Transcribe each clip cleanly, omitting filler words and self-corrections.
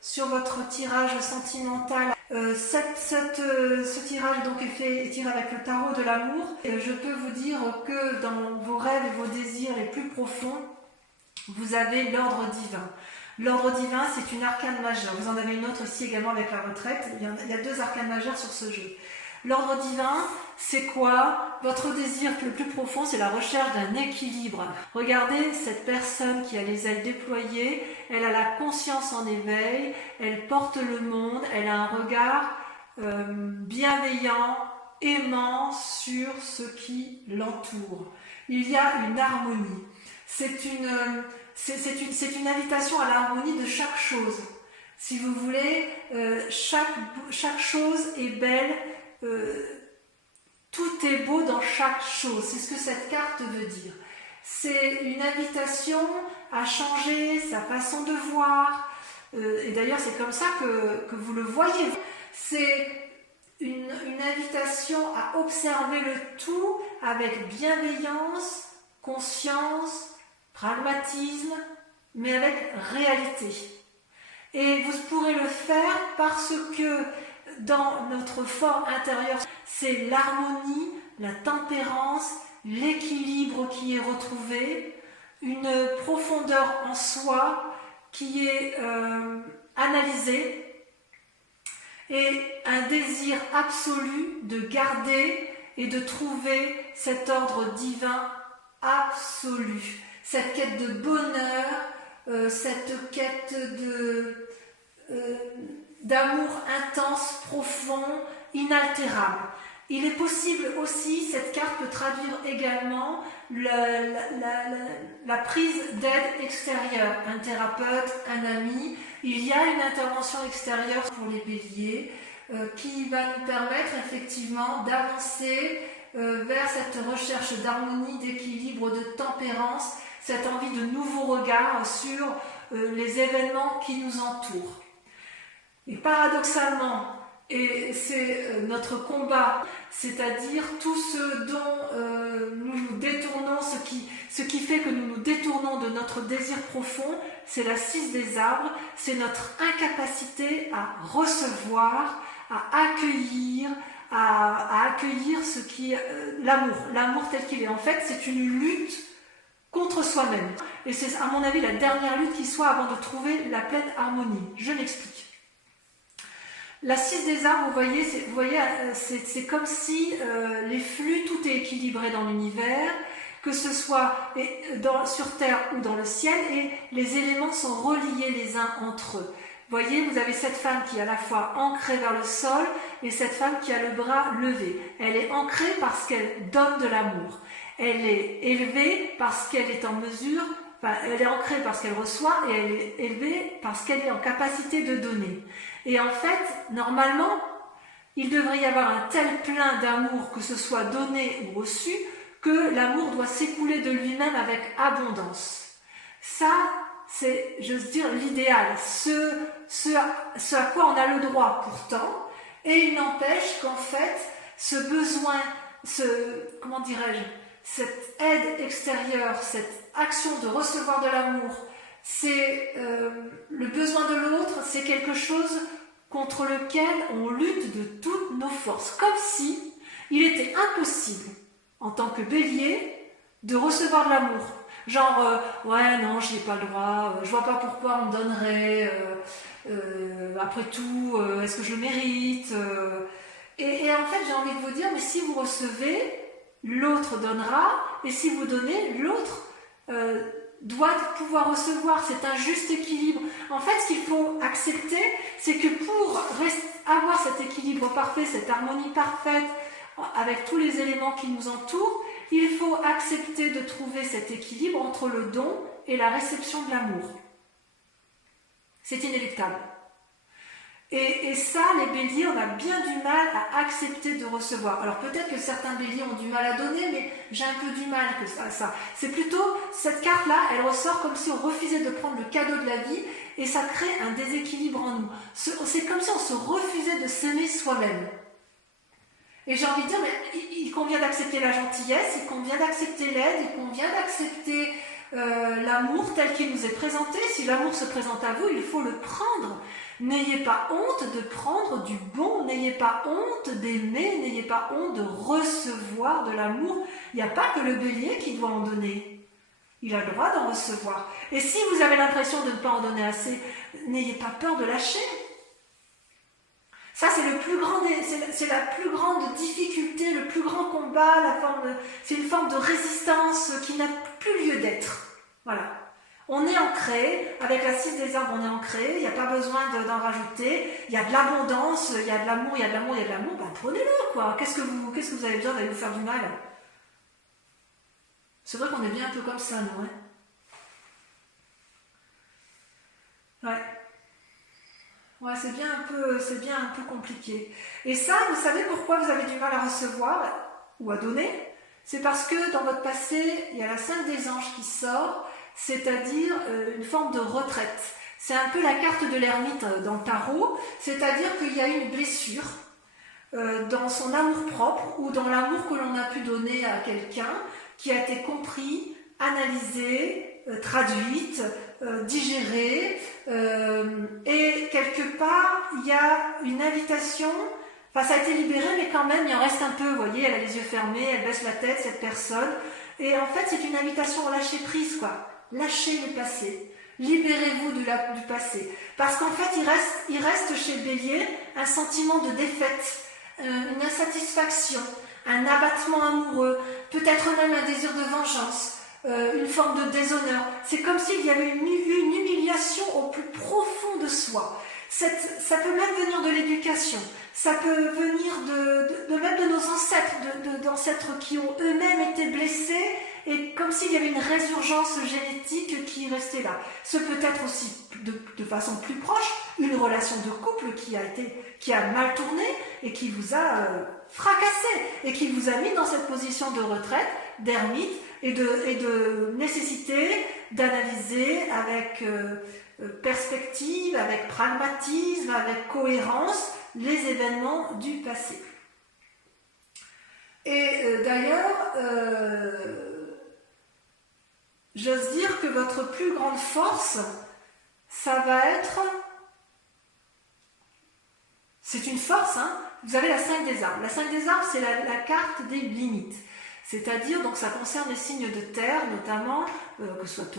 sur votre tirage sentimental. Ce tirage donc est tiré avec le tarot de l'amour. Je peux vous dire que dans vos rêves et vos désirs les plus profonds, vous avez l'ordre divin. L'ordre divin, c'est une arcane majeure. Vous en avez une autre ici également avec la retraite. Il y a 2 arcanes majeures sur ce jeu. L'ordre divin, c'est quoi? Votre désir le plus profond, c'est la recherche d'un équilibre. Regardez cette personne qui a les ailes déployées, elle a la conscience en éveil, elle porte le monde, elle a un regard bienveillant, aimant sur ce qui l'entoure. Il y a une harmonie. C'est une invitation à l'harmonie de chaque chose. Si vous voulez, chaque chose est belle. Tout est beau dans chaque chose, c'est ce que cette carte veut dire. C'est une invitation à changer sa façon de voir, et d'ailleurs c'est comme ça que vous le voyez. C'est une invitation à observer le tout avec bienveillance, conscience, pragmatisme, mais avec réalité. Et vous pourrez le faire parce que dans notre fort intérieur, c'est l'harmonie, la tempérance, l'équilibre qui est retrouvé, une profondeur en soi qui est analysée et un désir absolu de garder et de trouver cet ordre divin absolu, cette quête de bonheur, cette quête d'amour intense, profond, inaltérable. Il est possible aussi, cette carte peut traduire également la prise d'aide extérieure, un thérapeute, un ami. Il y a une intervention extérieure pour les béliers qui va nous permettre effectivement d'avancer vers cette recherche d'harmonie, d'équilibre, de tempérance, cette envie de nouveaux regards sur les événements qui nous entourent. Et paradoxalement, et c'est notre combat, c'est-à-dire tout ce dont nous nous détournons, ce qui fait que nous nous détournons de notre désir profond, c'est la 6 des arbres, c'est notre incapacité à recevoir, à accueillir ce qui est l'amour tel qu'il est. En fait, c'est une lutte contre soi-même. Et c'est à mon avis la dernière lutte qui soit avant de trouver la pleine harmonie. Je m'explique. La 6 des arbres, vous voyez, c'est comme si les flux, tout est équilibré dans l'univers, que ce soit sur Terre ou dans le ciel, et les éléments sont reliés les uns entre eux. Vous voyez, vous avez cette femme qui est à la fois ancrée vers le sol et cette femme qui a le bras levé. Elle est ancrée parce qu'elle donne de l'amour. Elle est élevée parce qu'elle est en mesure, elle est ancrée parce qu'elle reçoit et elle est élevée parce qu'elle est en capacité de donner. Et en fait, normalement, il devrait y avoir un tel plein d'amour, que ce soit donné ou reçu, que l'amour doit s'écouler de lui-même avec abondance. Ça, c'est, j'ose dire, l'idéal, ce à quoi on a le droit pourtant, et il n'empêche qu'en fait, ce besoin, comment dirais-je, cette aide extérieure, cette action de recevoir de l'amour, c'est le besoin de l'autre, c'est quelque chose contre lequel on lutte de toutes nos forces, comme si il était impossible en tant que bélier de recevoir de l'amour. Genre, ouais, non, j'y ai pas le droit, je vois pas pourquoi on me donnerait, après tout, est-ce que je le mérite et en fait, j'ai envie de vous dire, mais si vous recevez, l'autre donnera, et si vous donnez, l'autre doit pouvoir recevoir. C'est un juste équilibre. En fait, ce qu'il faut accepter, c'est que pour avoir cet équilibre parfait, cette harmonie parfaite, avec tous les éléments qui nous entourent, il faut accepter de trouver cet équilibre entre le don et la réception de l'amour. C'est inéluctable. Et ça, les béliers, on a bien du mal à accepter de recevoir. Alors peut-être que certains béliers ont du mal à donner, mais j'ai un peu du mal à ça. C'est plutôt, cette carte-là, elle ressort comme si on refusait de prendre le cadeau de la vie, et ça crée un déséquilibre en nous. C'est comme si on se refusait de s'aimer soi-même. Et j'ai envie de dire, mais il convient d'accepter la gentillesse, il convient d'accepter l'aide, il convient d'accepter l'amour tel qu'il nous est présenté. Si l'amour se présente à vous, il faut le prendre. N'ayez pas honte de prendre du bon, n'ayez pas honte d'aimer, n'ayez pas honte de recevoir de l'amour. Il n'y a pas que le bélier qui doit en donner. Il a le droit d'en recevoir. Et si vous avez l'impression de ne pas en donner assez, n'ayez pas peur de lâcher. Ça, c'est la plus grande difficulté, le plus grand combat, c'est une forme de résistance qui n'a plus lieu d'être. Voilà. On est ancré, avec la 6 des arbres, on est ancré, il n'y a pas besoin d'en rajouter, il y a de l'abondance, il y a de l'amour, il y a de l'amour, il y a de l'amour, ben prenez-le, quoi. Qu'est-ce que vous avez besoin d'aller vous faire du mal? C'est vrai qu'on est bien un peu comme ça, nous, hein. Ouais. Ouais, c'est bien un peu compliqué. Et ça, vous savez pourquoi vous avez du mal à recevoir ou à donner? C'est parce que dans votre passé, il y a la 5 des anges qui sort, c'est-à-dire une forme de retraite. C'est un peu la carte de l'ermite dans le tarot, c'est-à-dire qu'il y a une blessure dans son amour-propre ou dans l'amour que l'on a pu donner à quelqu'un qui a été compris, analysé, traduite, digérée, et quelque part, il y a une invitation. Enfin, ça a été libéré, mais quand même, il en reste un peu. Vous voyez, elle a les yeux fermés, elle baisse la tête, cette personne. Et en fait, c'est une invitation à lâcher prise, quoi. Lâchez le passé. Libérez-vous du passé. Parce qu'en fait, il reste chez le bélier un sentiment de défaite, une insatisfaction, un abattement amoureux, peut-être même un désir de vengeance, une forme de déshonneur. C'est comme s'il y avait une humiliation au plus profond de soi. Ça peut même venir de l'éducation, ça peut venir même de nos ancêtres, d'ancêtres qui ont eux-mêmes été blessés, et comme s'il y avait une résurgence génétique qui restait là. Ce peut être aussi, de façon plus proche, une relation de couple qui a mal tourné et qui vous a fracassé, et qui vous a mis dans cette position de retraite, d'ermite, et de nécessité d'analyser avec perspective, avec pragmatisme, avec cohérence les événements du passé. Et d'ailleurs, j'ose dire que votre plus grande force, ça va être... C'est une force, hein. Vous avez la 5 des arbres. La 5 des arbres, c'est la carte des limites. C'est-à-dire, donc ça concerne les signes de terre, notamment, que ce soit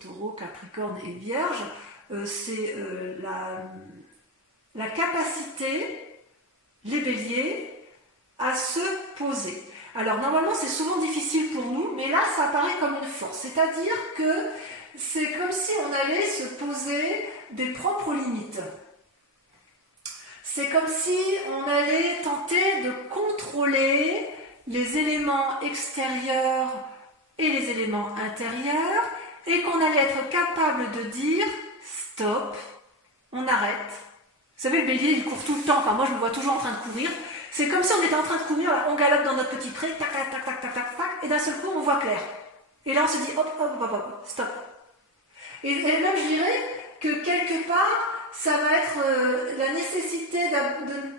taureau, capricorne et vierge, c'est la capacité, les béliers, à se poser. Alors normalement c'est souvent difficile pour nous, mais là ça apparaît comme une force. C'est-à-dire que c'est comme si on allait se poser des propres limites. C'est comme si on allait tenter de contrôler les éléments extérieurs et les éléments intérieurs, et qu'on allait être capable de dire stop, on arrête. Vous savez, le bélier il court tout le temps, enfin moi je me vois toujours en train de courir. C'est comme si on était en train de courir, on galope dans notre petit pré, tac tac tac tac tac tac tac, et d'un seul coup on voit clair. Et là on se dit hop hop hop hop, stop. Et là je dirais que quelque part ça va être la nécessité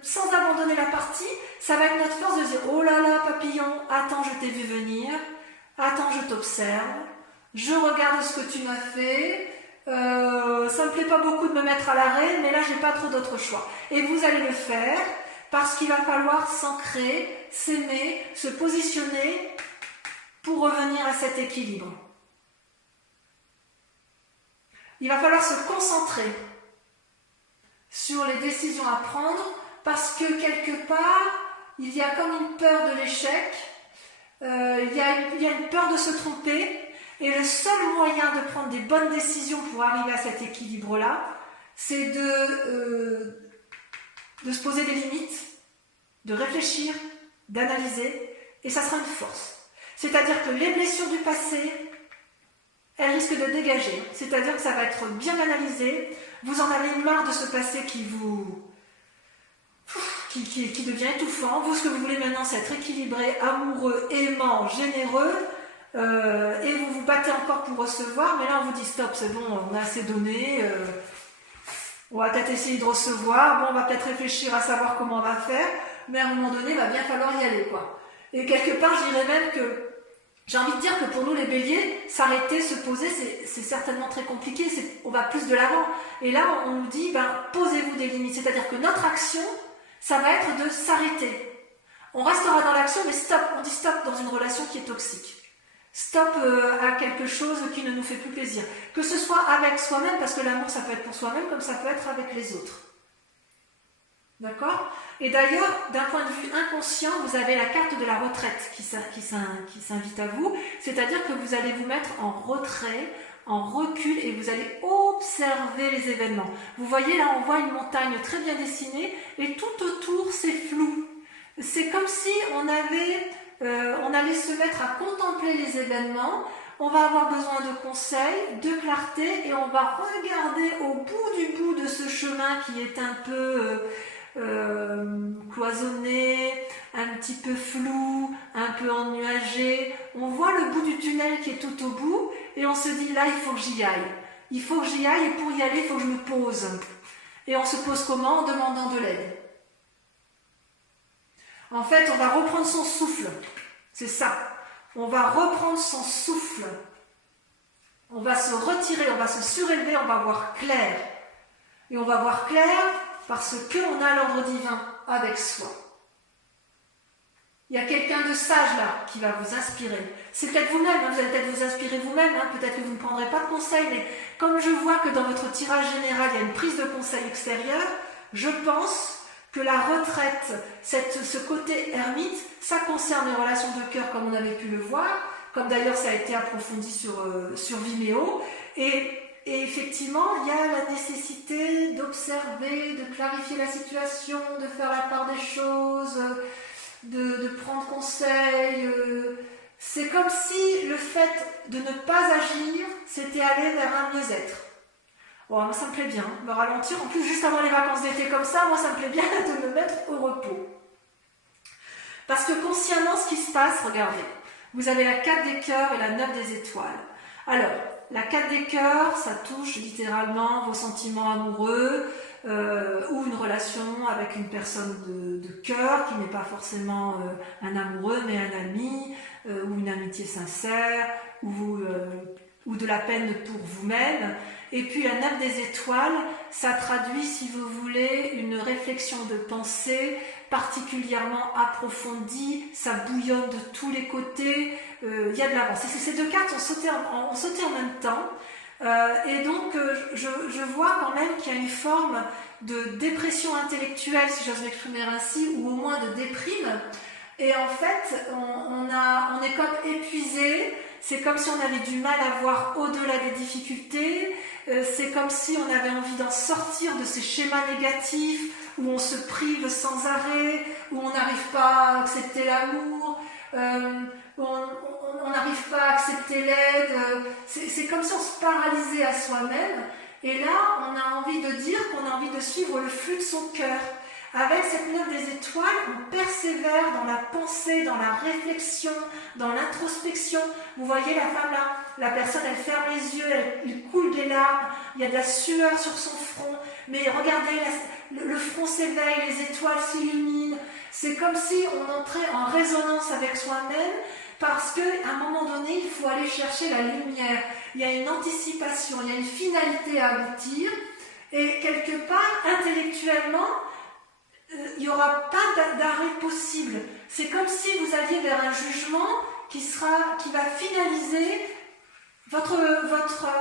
sans abandonner la partie, ça va être notre force de dire oh là là papillon, attends je t'ai vu venir, attends je t'observe, je regarde ce que tu m'as fait, ça me plaît pas beaucoup de me mettre à l'arrêt, mais là j'ai pas trop d'autre choix. Et vous allez le faire parce qu'il va falloir s'ancrer, s'aimer, se positionner pour revenir à cet équilibre. Il va falloir se concentrer sur les décisions à prendre parce que quelque part, il y a comme une peur de l'échec, il y a une peur de se tromper, et le seul moyen de prendre des bonnes décisions pour arriver à cet équilibre-là, c'est de se poser des limites, de réfléchir, d'analyser, et ça sera une force. C'est-à-dire que les blessures du passé, elles risquent de dégager. C'est-à-dire que ça va être bien analysé, vous en avez marre de ce passé qui devient étouffant. Vous, ce que vous voulez maintenant, c'est être équilibré, amoureux, aimant, généreux, et vous vous battez encore pour recevoir, mais là on vous dit stop, c'est bon, on a assez donné, on va peut-être essayer de recevoir, bon, on va peut-être réfléchir à savoir comment on va faire, mais à un moment donné, il va bien falloir y aller, quoi. Et quelque part, je dirais même que J'ai envie de dire que pour nous les béliers, s'arrêter, se poser, c'est certainement très compliqué, on va plus de l'avant. Et là, on nous dit, posez-vous des limites. C'est-à-dire que notre action, ça va être de s'arrêter. On restera dans l'action, mais stop, on dit stop dans une relation qui est toxique. Stop à quelque chose qui ne nous fait plus plaisir. Que ce soit avec soi-même, parce que l'amour, ça peut être pour soi-même, comme ça peut être avec les autres. D'accord? Et d'ailleurs, d'un point de vue inconscient, vous avez la carte de la retraite qui s'invite à vous. C'est-à-dire que vous allez vous mettre en retrait, en recul, et vous allez observer les événements. Vous voyez, là, on voit une montagne très bien dessinée, et tout autour, c'est flou. C'est comme si on allait se mettre à contempler les événements. On va avoir besoin de conseils, de clarté, et on va regarder au bout de ce chemin qui est un peu cloisonné, un petit peu flou, un peu ennuagé. On voit le bout du tunnel qui est tout au bout, et on se dit là, il faut que j'y aille. Il faut que j'y aille, et pour y aller, il faut que je me pose. Et on se pose comment? En demandant de l'aide. En fait, on va reprendre son souffle. C'est ça. On va reprendre son souffle. On va se retirer, on va se surélever, on va voir clair. Et on va voir clair parce qu'on a l'ordre divin avec soi. Il y a quelqu'un de sage là qui va vous inspirer. C'est peut-être vous-même, vous allez peut-être vous inspirer vous-même, peut-être que vous ne prendrez pas de conseils, mais comme je vois que dans votre tirage général, il y a une prise de conseil extérieur, je pense que la retraite, ce côté ermite, ça concerne les relations de cœur comme on avait pu le voir, comme d'ailleurs ça a été approfondi sur Vimeo, et effectivement, il y a la nécessité d'observer, de clarifier la situation, de faire la part des choses, de prendre conseil. C'est comme si le fait de ne pas agir, c'était aller vers un mieux-être. Bon, moi ça me plaît bien, me ralentir. En plus, juste avant les vacances d'été comme ça, moi ça me plaît bien de me mettre au repos. Parce que consciemment, ce qui se passe, regardez, vous avez la 4 des cœurs et la 9 des étoiles. Alors, la 4 des cœurs, ça touche littéralement vos sentiments amoureux ou une relation avec une personne de cœur qui n'est pas forcément un amoureux mais un ami ou une amitié sincère ou de la peine pour vous-même. Et puis la 9 des étoiles, ça traduit, si vous voulez, une réflexion de pensée particulièrement approfondie, ça bouillonne de tous les côtés, il y a de l'avance. Ces deux cartes ont sauté en même temps, et donc je vois quand même qu'il y a une forme de dépression intellectuelle, si j'ose m'exprimer ainsi, ou au moins de déprime, et en fait on est comme épuisé. C'est comme si on avait du mal à voir au-delà des difficultés, c'est comme si on avait envie d'en sortir de ces schémas négatifs où on se prive sans arrêt, où on n'arrive pas à accepter l'amour, où on n'arrive pas à accepter l'aide. C'est comme si on se paralysait à soi-même. Et là, on a envie de dire qu'on a envie de suivre le flux de son cœur. Avec cette 9 des étoiles, on persévère dans la pensée, dans la réflexion, dans l'introspection. Vous voyez la femme là, la personne elle ferme les yeux, il coule des larmes, il y a de la sueur sur son front, mais regardez, le front s'éveille, les étoiles s'illuminent. C'est comme si on entrait en résonance avec soi-même, parce qu'à un moment donné, il faut aller chercher la lumière. Il y a une anticipation, il y a une finalité à aboutir, et quelque part, intellectuellement, il n'y aura pas d'arrêt possible. C'est comme si vous alliez vers un jugement qui va finaliser votre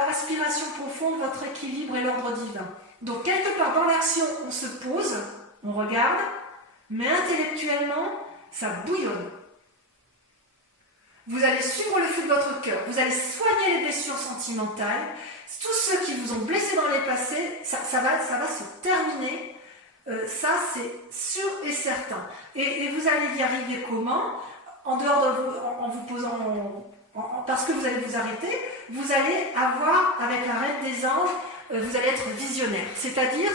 aspiration profonde, votre équilibre et l'ordre divin. Donc quelque part dans l'action, on se pose, on regarde, mais intellectuellement, ça bouillonne. Vous allez suivre le flux de votre cœur, vous allez soigner les blessures sentimentales. Tous ceux qui vous ont blessé dans les passés, ça va se terminer. Ça, c'est sûr et certain. Et vous allez y arriver comment? En dehors de vous, en vous posant, parce que vous allez vous arrêter, vous allez avoir, avec la reine des anges, vous allez être visionnaire. C'est-à-dire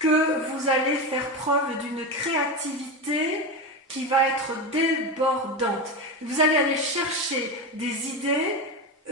que vous allez faire preuve d'une créativité qui va être débordante. Vous allez aller chercher des idées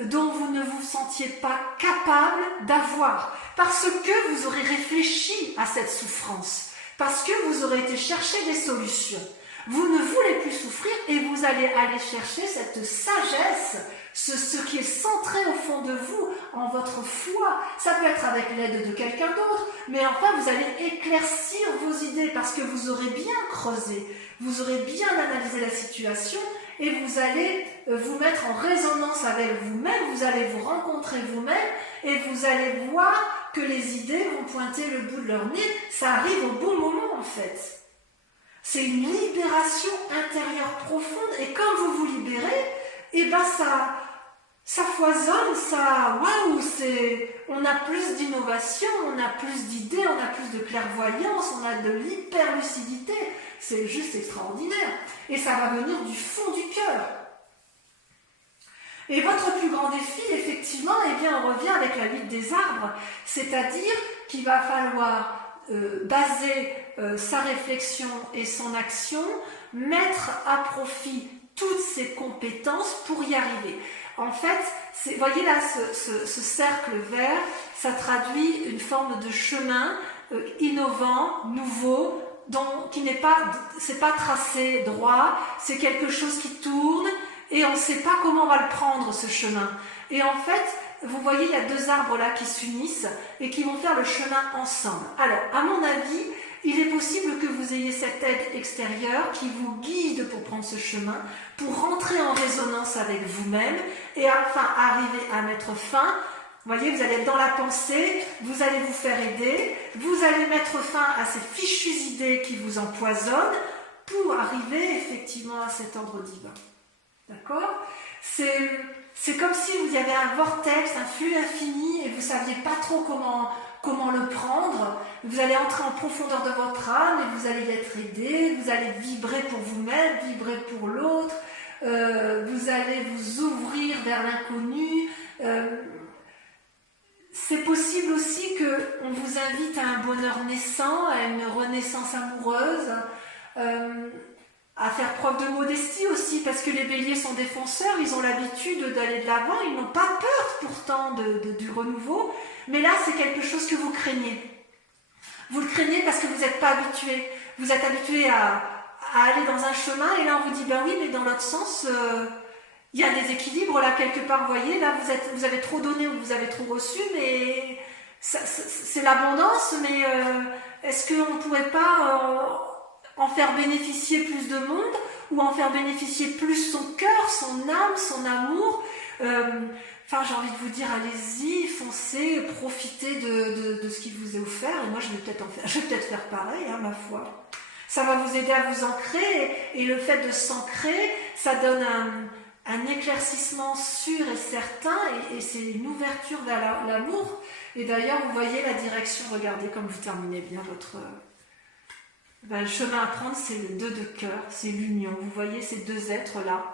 dont vous ne vous sentiez pas capable d'avoir, parce que vous aurez réfléchi à cette souffrance, parce que vous aurez été chercher des solutions. Vous ne voulez plus souffrir et vous allez aller chercher cette sagesse, ce qui est centré au fond de vous, en votre foi. Ça peut être avec l'aide de quelqu'un d'autre, mais enfin vous allez éclaircir vos idées parce que vous aurez bien creusé, vous aurez bien analysé la situation et vous allez vous mettre en résonance avec vous-même, vous allez vous rencontrer vous-même et vous allez voir que les idées vont pointer le bout de leur nez. Ça arrive au bon moment en fait. C'est une libération intérieure profonde et quand vous vous libérez, eh ben ça foisonne, waouh, on a plus d'innovation, on a plus d'idées, on a plus de clairvoyance, on a de l'hyperlucidité. C'est juste extraordinaire. Et ça va venir du fond du cœur. Et votre plus grand défi, effectivement, eh bien, on revient avec la lutte des arbres, c'est-à-dire qu'il va falloir baser sa réflexion et son action, mettre à profit toutes ses compétences pour y arriver. En fait, vous voyez là, ce cercle vert, ça traduit une forme de chemin innovant, nouveau, qui n'est pas, c'est pas tracé droit, c'est quelque chose qui tourne et on ne sait pas comment on va le prendre ce chemin. Et en fait, vous voyez, il y a deux arbres là qui s'unissent et qui vont faire le chemin ensemble. Alors, à mon avis, il est possible que vous ayez cette aide extérieure qui vous guide pour prendre ce chemin, pour rentrer en résonance avec vous-même et enfin arriver à mettre fin. Vous voyez, vous allez être dans la pensée, vous allez vous faire aider, vous allez mettre fin à ces fichues idées qui vous empoisonnent pour arriver effectivement à cet ordre divin. D'accord ? C'est comme si vous y avait un vortex, un flux infini et vous ne saviez pas trop comment le prendre. Vous allez entrer en profondeur de votre âme et vous allez y être aidé, vous allez vibrer pour vous-même, vibrer pour l'autre, vous allez vous ouvrir vers l'inconnu. C'est possible aussi qu'on vous invite à un bonheur naissant, à une renaissance amoureuse, à faire preuve de modestie aussi, parce que les béliers sont défenseurs, ils ont l'habitude d'aller de l'avant, ils n'ont pas peur pourtant du renouveau, mais là c'est quelque chose que vous craignez. Vous le craignez parce que vous n'êtes pas habitué. Vous êtes habitué à aller dans un chemin et là on vous dit ben oui mais dans l'autre sens il y a des équilibres là quelque part, vous voyez, là vous avez trop donné ou vous avez trop reçu, mais c'est l'abondance, mais est-ce qu'on ne pourrait pas en faire bénéficier plus de monde ou en faire bénéficier plus son cœur, son âme, son amour. Enfin, j'ai envie de vous dire, allez-y, foncez, profitez de ce qui vous est offert. Et moi, je vais peut-être faire pareil, hein, ma foi. Ça va vous aider à vous ancrer et le fait de s'ancrer, ça donne un éclaircissement sûr et certain et c'est une ouverture vers l'amour. Et d'ailleurs, vous voyez la direction, regardez comme vous terminez bien votre... le chemin à prendre, c'est le 2 de cœur, c'est l'union. Vous voyez ces deux êtres-là,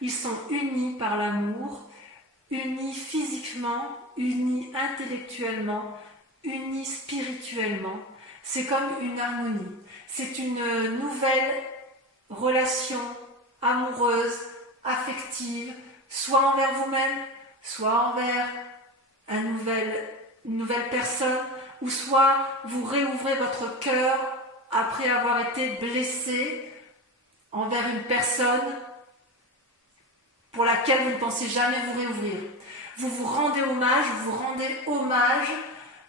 ils sont unis par l'amour, unis physiquement, unis intellectuellement, unis spirituellement. C'est comme une harmonie. C'est une nouvelle relation amoureuse, affective, soit envers vous-même, soit envers une nouvelle personne, ou soit vous réouvrez votre cœur après avoir été blessé envers une personne pour laquelle vous ne pensez jamais vous réouvrir. Vous vous rendez hommage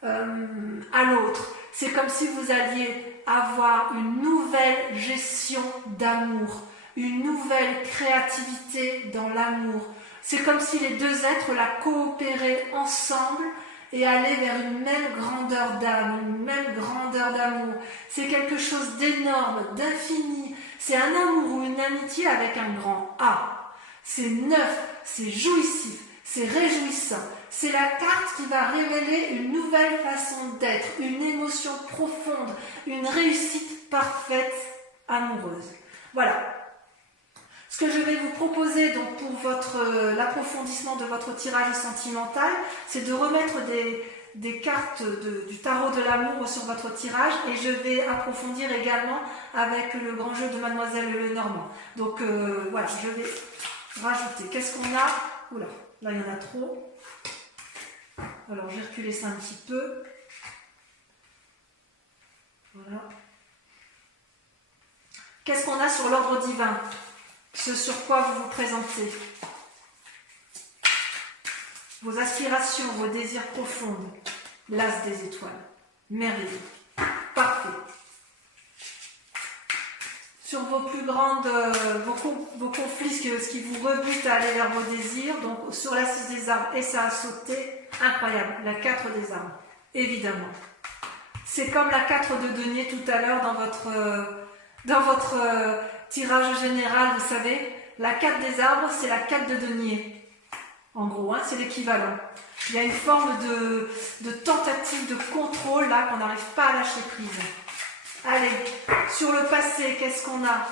à l'autre. C'est comme si vous alliez avoir une nouvelle gestion d'amour, une nouvelle créativité dans l'amour. C'est comme si les deux êtres la coopéraient ensemble et allaient vers une même grandeur d'âme, une même grandeur d'amour. C'est quelque chose d'énorme, d'infini. C'est un amour ou une amitié avec un grand A. C'est neuf, c'est jouissif, c'est réjouissant. C'est la carte qui va révéler une nouvelle façon d'être, une émotion profonde, une réussite parfaite, amoureuse. Voilà. Ce que je vais vous proposer donc pour l'approfondissement de votre tirage sentimental, c'est de remettre des cartes du tarot de l'amour sur votre tirage et je vais approfondir également avec le grand jeu de Mademoiselle Lenormand. Donc voilà, je vais rajouter. Qu'est-ce qu'on a? Oula, là il y en a trop. Alors je vais reculer ça un petit peu. Voilà. Qu'est-ce qu'on a sur l'ordre divin? Ce sur quoi vous vous présentez? Vos aspirations, vos désirs profonds. L'as des étoiles. Merveilleux. Parfait. Sur vos plus grandes, vos conflits, ce qui vous rebute à aller vers vos désirs, donc sur la 6 des arbres, et ça a sauté, incroyable, la 4 des arbres, évidemment. C'est comme la 4 de denier tout à l'heure dans votre tirage général, vous savez, la 4 des arbres, c'est la 4 de denier. En gros, hein, c'est l'équivalent. Il y a une forme de tentative de contrôle là qu'on n'arrive pas à lâcher prise. Allez, sur le passé, qu'est-ce qu'on a?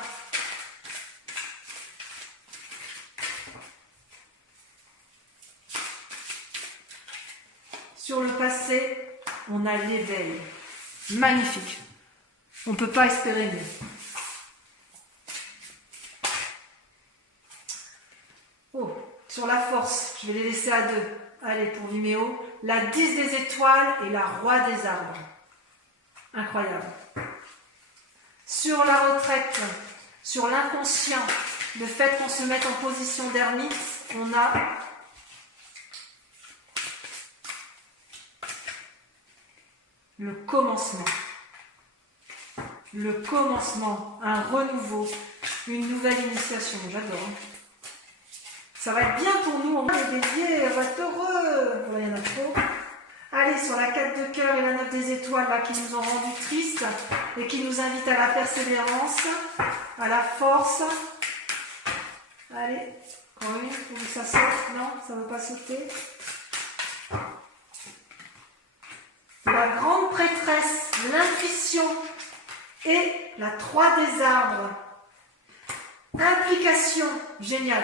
Sur le passé, on a l'éveil. Magnifique. On ne peut pas espérer mieux. Oh, sur la force, je vais les laisser à 2. Allez, pour Vimeo, la 10 des étoiles et la roi des arbres. Incroyable. Sur la retraite, sur l'inconscient, le fait qu'on se mette en position d'ermite, on a le commencement. Le commencement, un renouveau, une nouvelle initiation. J'adore. Ça va être bien pour nous, on va les béliers, on va être heureux. Il y en a trop. Allez, sur la 4 de cœur et la 9 des étoiles là, qui nous ont rendus tristes et qui nous invitent à la persévérance, à la force. Allez, encore une, pour que ça saute. Non, ça ne veut pas sauter. La grande prêtresse, l'intuition et la 3 des arbres. Implication, génial.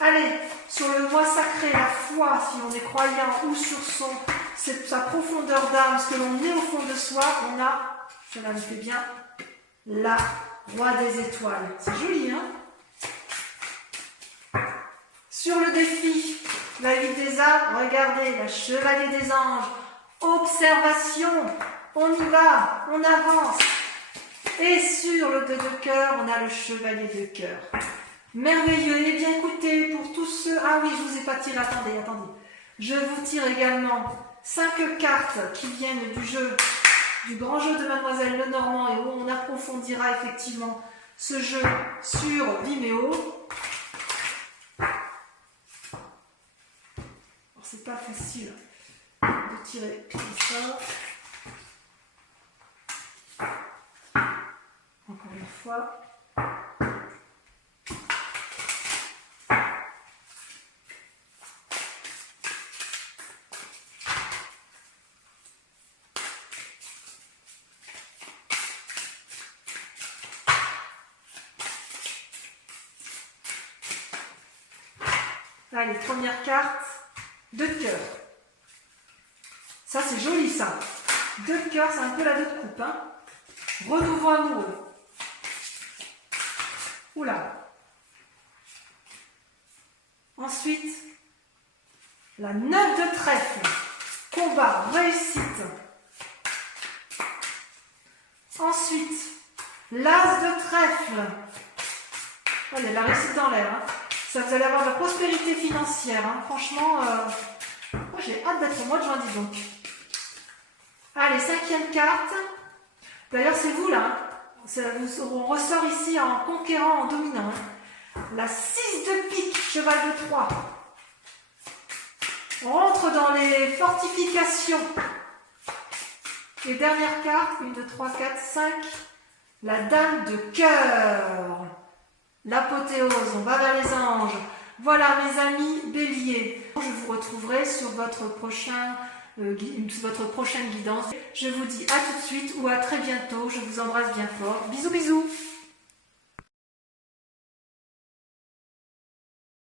Allez, sur le moi sacré, la foi, si on est croyant, ou sur sa profondeur d'âme, ce que l'on est au fond de soi, on a, je la fais bien, la roi des étoiles. C'est joli, hein? Sur le défi, la vie des arbres, regardez, la chevalier des anges, observation, on y va, on avance. Et sur le 2 de cœur, on a le chevalier de cœur. Merveilleux. Eh bien, écoutez, pour tous ceux... Ah oui, je ne vous ai pas tiré. Attendez. Je vous tire également 5 cartes qui viennent du grand jeu de Mademoiselle Lenormand et où on approfondira effectivement ce jeu sur Vimeo. C'est pas facile de tirer comme ça. Encore une fois. Allez, première carte, 2 de cœur. Ça, c'est joli, ça. 2 de cœur, c'est un peu la 2 de coupe. Hein. Renouveau amoureux. Oula. Ensuite, la 9 de trèfle. Combat, réussite. Ensuite, l'as de trèfle. Allez, la réussite dans l'air. Hein. Ça, vous allez avoir de la prospérité financière. Hein. Franchement, moi j'ai hâte d'être au mois de juin, dis donc. Allez, 5e carte. D'ailleurs, c'est vous là. On ressort ici en conquérant, en dominant. Hein. La 6 de pique, cheval de Troie. On rentre dans les fortifications. Et dernière carte, 1, 2, 3, 4, 5. La dame de cœur. L'apothéose, on va vers les anges. Voilà mes amis béliers. Je vous retrouverai sur votre prochaine guidance. Je vous dis à tout de suite ou à très bientôt. Je vous embrasse bien fort. Bisous bisous.